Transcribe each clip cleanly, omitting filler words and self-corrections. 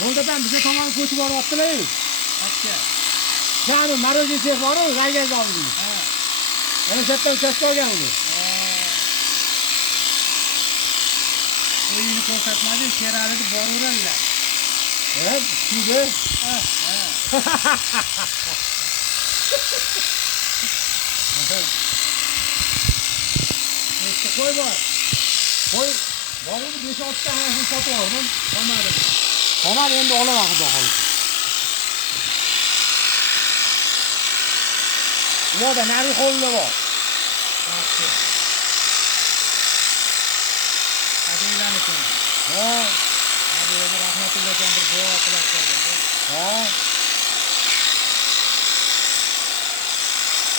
Mo'ldadan biza tomon ko'chib boryaptilar. Qachcha? Jani Marojin sex bor-ku, Raygan zavodi. Ha. Yana chetdan uchastka olgan uni. Uyini ko'rsatmading, Sheralida boraveradilar. Shuyda. Ha. Nechta qo'y bor? Qo'y borib 5-6 ta hanasini sotib oldim. Qolmadi. Qolmadi endi olaman xudo xohlasa. Ularda nari qo'llar bor. Adilani ko'ring. Ha. Adilani rahmatulloh bir duo qilib qo'ydi. Ha.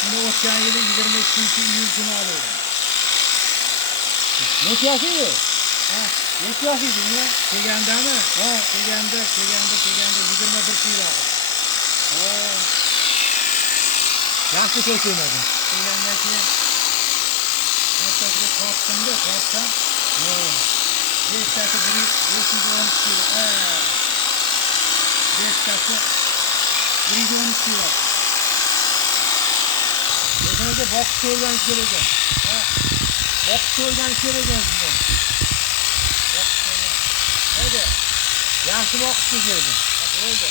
Buni o'tgan yili 22-iyul kuni oldim. Necha yoshing? Ha, Necha yoshing bunga? kelgandami? Ha. Kelganda 21 kilo. Ha. Yaxshi ko'rsamading. Kelgandan keyin ertasiga tortdimda, tortsam, bechtasi 512 kilo. Bechtasi 112 kilo. O'zingizga boqib ko'rganiz kerak ekan. Ha, Boqib ko'rganiz kerak ekan sizga. bo'ldi. Yaxshi boqib kerak. Bo'ldi.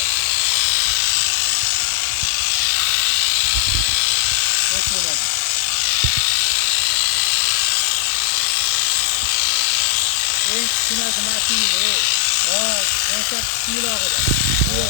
Eng kichkinasi Matiydi. Ha, 18 kilo qildi.